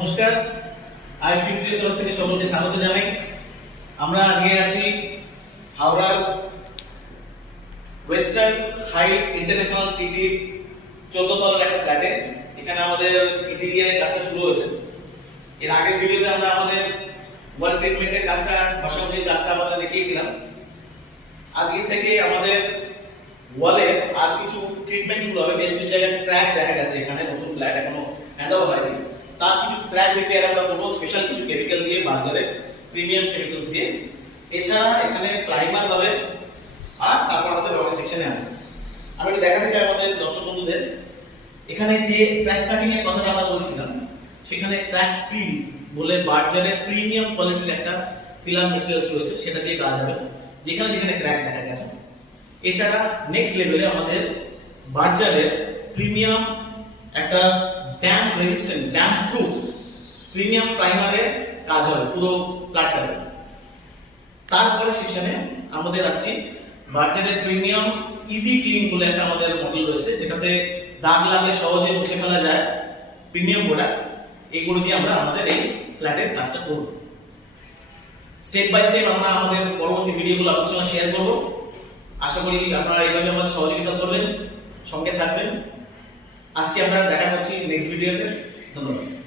নমস্কার, আইএস ফিল্ডের তরফ থেকে সকলকে স্বাগত জানাই। আমরা আজকে আছি হাওড়ার ওয়েস্টার্ন হাইট ইন্টারন্যাশনাল সিটির 14 তলার একটা ফ্ল্যাটে। এখানে আমাদের ইন্টেরিয়রের কাজটা শুরু হয়েছে। এর আগের ভিডিওতে আমরা আমাদের ওয়াল ট্রিটমেন্টের কাজটা, বাসাবাড়ির কাজটা আমাদের দেখিয়েছিলাম। আজকে থেকে আমাদের ওয়ালে আর কিছু ট্রিটমেন্ট শুরু হবে। বেশ কিছু জায়গায় ক্র্যাক দেখা গেছে, এখানে নতুন ফ্ল্যাট এখনো হ্যান্ডওভার হয়নি। তার কিছু ক্র্যাক রিপেয়ার আমরা করবো স্পেশাল কিছু কেমিক্যাল দিয়ে, বাজারে প্রিমিয়াম কেমিক্যাল দিয়ে। এছাড়া এখানে প্রাইমার হবে, আর তারপর আমাদের রড সেকশনে আসবে। আমি একটু দেখাতে চাই আমাদের দর্শক বন্ধুদের, এখানে যে ক্র্যাক কাটিং এর কথাটা আমরা বলছিলাম, সেখানে ক্র্যাক ফিল বলে বাজারে প্রিমিয়াম কোয়ালিটির একটা ফিলার ম্যাটেরিয়ালস রয়েছে, সেটা দিয়ে কাজ হবে যেখানে যেখানে ক্র্যাক দেখা গেছে। এছাড়া নেক্সট লেভেলে আমাদের বাজারে প্রিমিয়াম একটা damp resistant, damp proof premium প্রাইমারের কাজ হবে পুরো ফ্ল্যাটটাতে। তারপরে সেখানে আমাদের আসছি বাজারের প্রিমিয়াম ইজি ক্লিন বলে একটা আমাদের মডেল রয়েছে, যেটাতে দাগ লাগলে সহজে মুছে ফেলা যায় প্রিমিয়াম প্রোডাক্ট। এইগুলো দিয়ে আমরা আমাদের এই ফ্ল্যাটের কাজটা করব। স্টেপ বাই স্টেপ আমরা আমাদের পরবর্তী ভিডিওগুলো আপনাদের সঙ্গে শেয়ার করব। আশা করি আপনারা এইভাবে আমাদের সহযোগিতা করবেন, সঙ্গে থাকবেন। আসছি, আমরা দেখা করছি নেক্সট ভিডিওতে। ধন্যবাদ।